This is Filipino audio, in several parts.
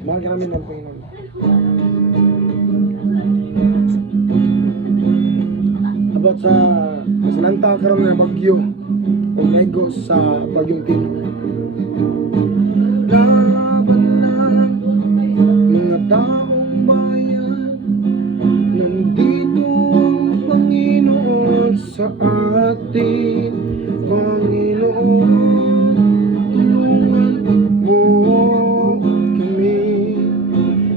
Mahal ka namin ng Panginoon. About sa kasalanta karon nga bagyo o nego sa bagyong Tino. Laban lang mga taong bayan, nandito ang Panginoon sa atin. Panginoon, tulungan mo kami,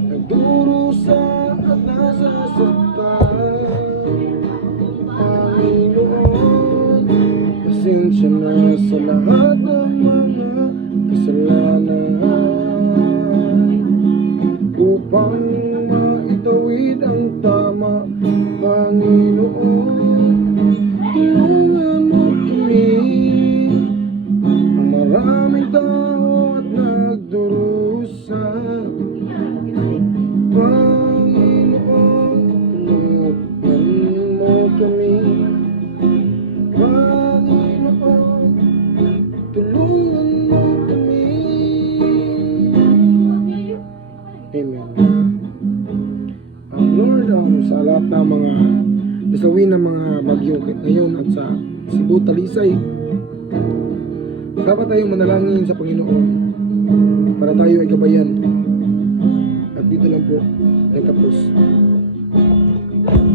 nagdurusa at nasasaktan. Panginoon, pasensya na sa lahat ng mga kasalanan, upang maitawid ang tama. Panginoon, tulungan mo kami. Ang maraming tao at nagdurusa. Panginoon, tulungan mo kami. Panginoon, tulungan mo kami. Amen. Lord, sa lahat ng mga nasawin ng mga bagyo ngayon at sa Cebu, Talisay, dapat tayong manalangin sa Panginoon para tayo ay gabayan. At dito lang po nagtapos.